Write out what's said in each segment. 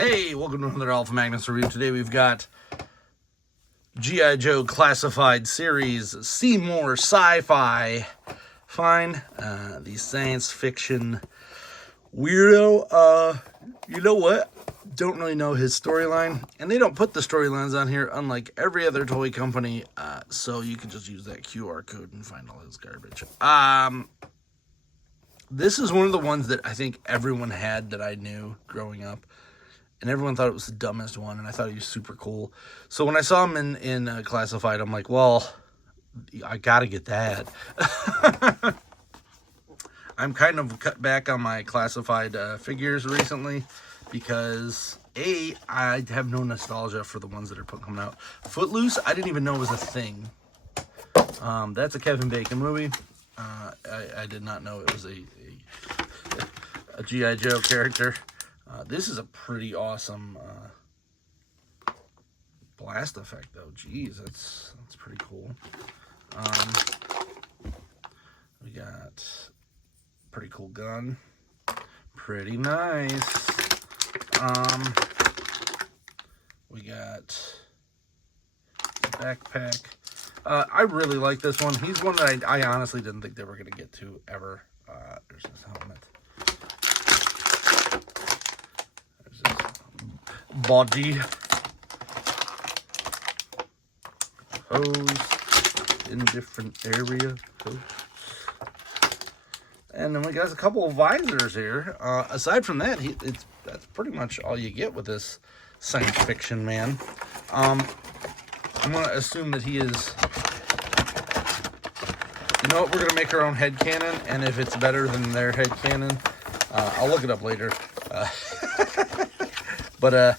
Hey, welcome to another Alpha Magnus review. Today we've got G.I. Joe Classified Series Seymour Sci-Fi. Fine, the science fiction weirdo. You know what? Don't really know his storyline, and they don't put the storylines on here, unlike every other toy company. So you can just use that QR code and find all his garbage. This is one of the ones that I think everyone had that I knew growing up. And everyone thought it was the dumbest one, and I thought he was super cool. So when I saw him in Classified, I'm like, well, I gotta get that. I'm kind of cut back on my Classified figures recently because, A, I have no nostalgia for the ones that are coming out. Footloose, I didn't even know was a thing. That's a Kevin Bacon movie. I did not know it was a G.I. Joe character. This is a pretty awesome blast effect, though. Jeez, that's pretty cool. We got pretty cool gun. Pretty nice. We got backpack. I really like this one. He's one that I honestly didn't think they were going to get to ever. There's his helmet. Body hose in different area, and then we got a couple of visors here. Aside from that, that's pretty much all you get with this science fiction man. I'm gonna assume that he is. You know what? We're gonna make our own headcanon, and if it's better than their headcanon, I'll look it up later. But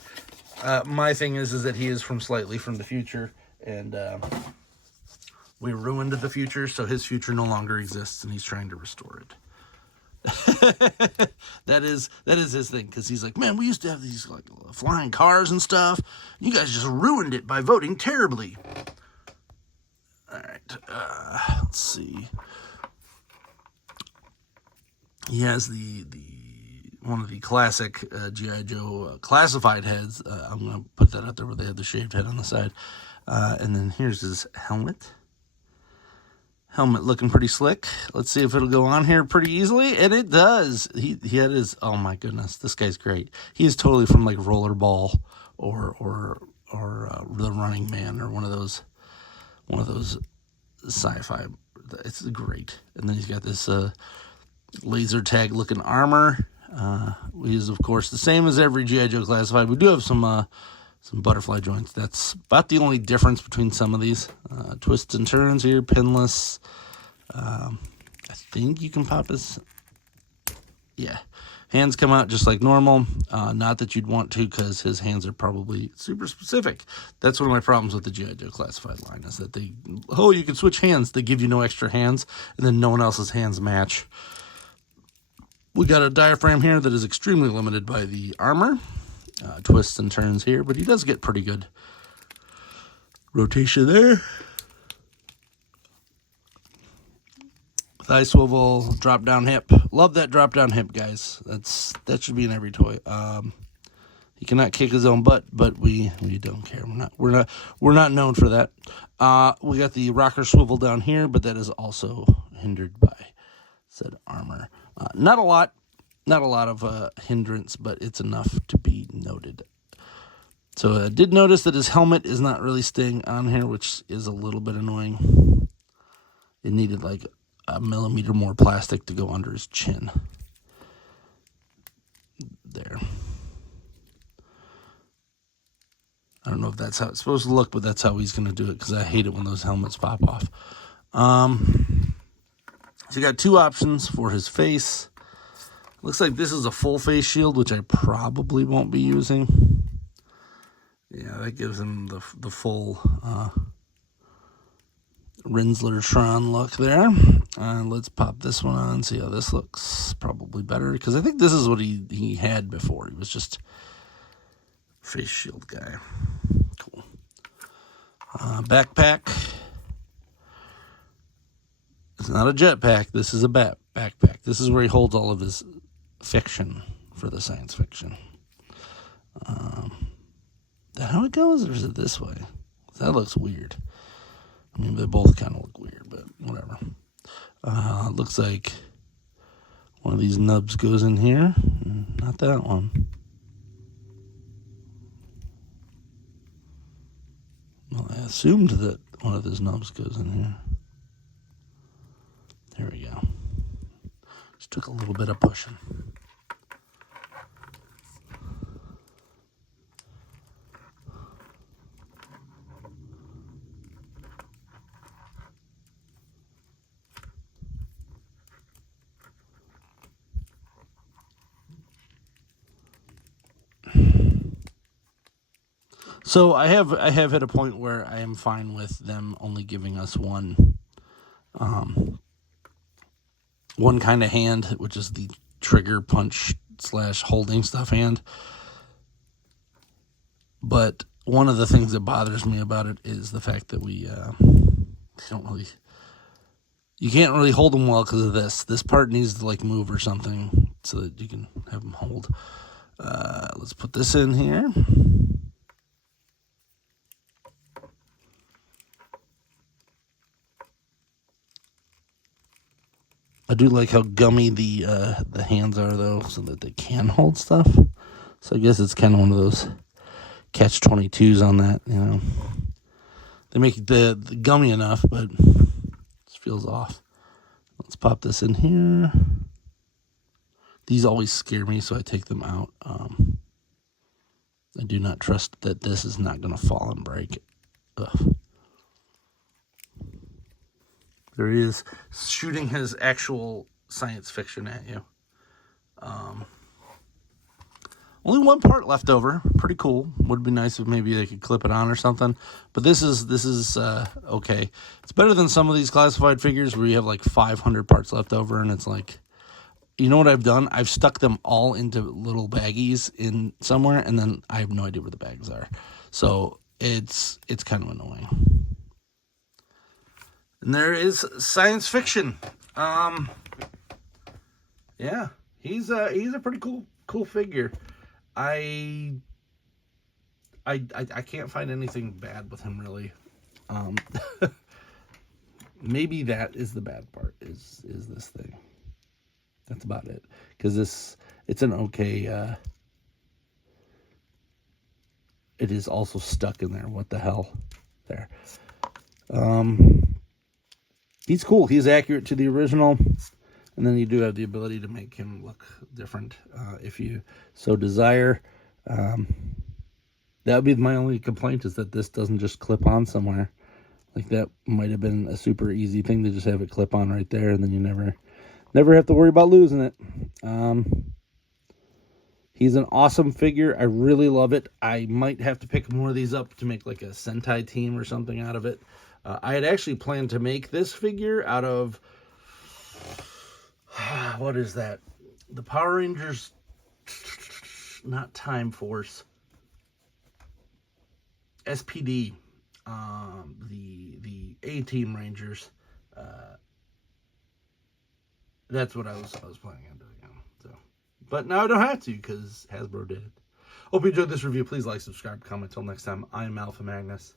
my thing is that he is slightly from the future, and we ruined the future, so his future no longer exists, and he's trying to restore it. that is his thing, because he's like, man, we used to have these like flying cars and stuff. You guys just ruined it by voting terribly. All right, let's see. He has the one of the classic G.I. Joe classified heads. I'm going to put that out there where they have the shaved head on the side. And then here's his helmet. Helmet looking pretty slick. Let's see if it'll go on here pretty easily. And it does. He had his, oh my goodness, this guy's great. He is totally from like Rollerball or The Running Man or one of those sci-fi. It's great. And then he's got this laser tag looking armor. He is, of course, the same as every G.I. Joe Classified. We do have some butterfly joints. That's about the only difference between some of these. Twists and turns here, pinless. I think you can pop his... Yeah. Hands come out just like normal. Not that you'd want to, because his hands are probably super specific. That's one of my problems with the G.I. Joe Classified line, is that you can switch hands. They give you no extra hands, and then no one else's hands match. We got a diaphragm here that is extremely limited by the armor. Twists and turns here, but he does get pretty good rotation there. Thigh swivel, drop down hip. Love that drop down hip, guys. That should be in every toy. He cannot kick his own butt, but we don't care. We're not known for that. We got the rocker swivel down here, but that is also hindered by said armor. Not a lot of hindrance, but it's enough to be noted. So I did notice that his helmet is not really staying on here, which is a little bit annoying. It needed like a millimeter more plastic to go under his chin. There. I don't know if that's how it's supposed to look, but that's how he's going to do it, because I hate it when those helmets pop off. So you got two options for his face. Looks like this is a full face shield, which I probably won't be using. Yeah, that gives him the full Rinsler-Tron look there. And let's pop this one on, see how this looks. Probably better, because I think this is what he had before. He was just face shield guy. Cool. Backpack. It's not a jetpack. This is a backpack. This is where he holds all of his fiction for the science fiction. Is that how it goes, or is it this way? That looks weird. I mean, they both kind of look weird, but whatever. Looks like one of these nubs goes in here. Not that one. Well, I assumed that one of those nubs goes in here. There we go. Just took a little bit of pushing. So I have hit a point where I am fine with them only giving us one kind of hand, which is the trigger punch / holding stuff hand. But one of the things that bothers me about it is the fact that you can't really hold them well because of this. This part needs to like move or something so that you can have them hold. Let's put this in here. I do like how gummy the hands are, though, so that they can hold stuff. So I guess it's kind of one of those catch-22s on that, you know. They make the gummy enough, but it feels off. Let's pop this in here. These always scare me, so I take them out. I do not trust that this is not going to fall and break. Ugh. There he is, shooting his actual science fiction at you. Only one part left over. Pretty cool. Would be nice if maybe they could clip it on or something. But this is okay. It's better than some of these classified figures where you have like 500 parts left over, and it's like, you know what I've done? I've stuck them all into little baggies in somewhere, and then I have no idea where the bags are. So it's kind of annoying. And there is science fiction. Yeah, he's a pretty cool figure. I can't find anything bad with him really. Maybe that is the bad part. Is this thing? That's about it. Because it's an okay. It is also stuck in there. What the hell? There. He's cool. He's accurate to the original. And then you do have the ability to make him look different if you so desire. That would be my only complaint, is that this doesn't just clip on somewhere. Like, that might have been a super easy thing to just have it clip on right there, and then you never have to worry about losing it. He's an awesome figure. I really love it. I might have to pick more of these up to make like a Sentai team or something out of it. I had actually planned to make this figure out of, what is that? The Power Rangers, not Time Force, SPD, the A-Team Rangers. That's what I was planning on doing. So, but now I don't have to because Hasbro did it. Hope you enjoyed this review. Please like, subscribe, comment. Till next time, I am Alpha Magnus.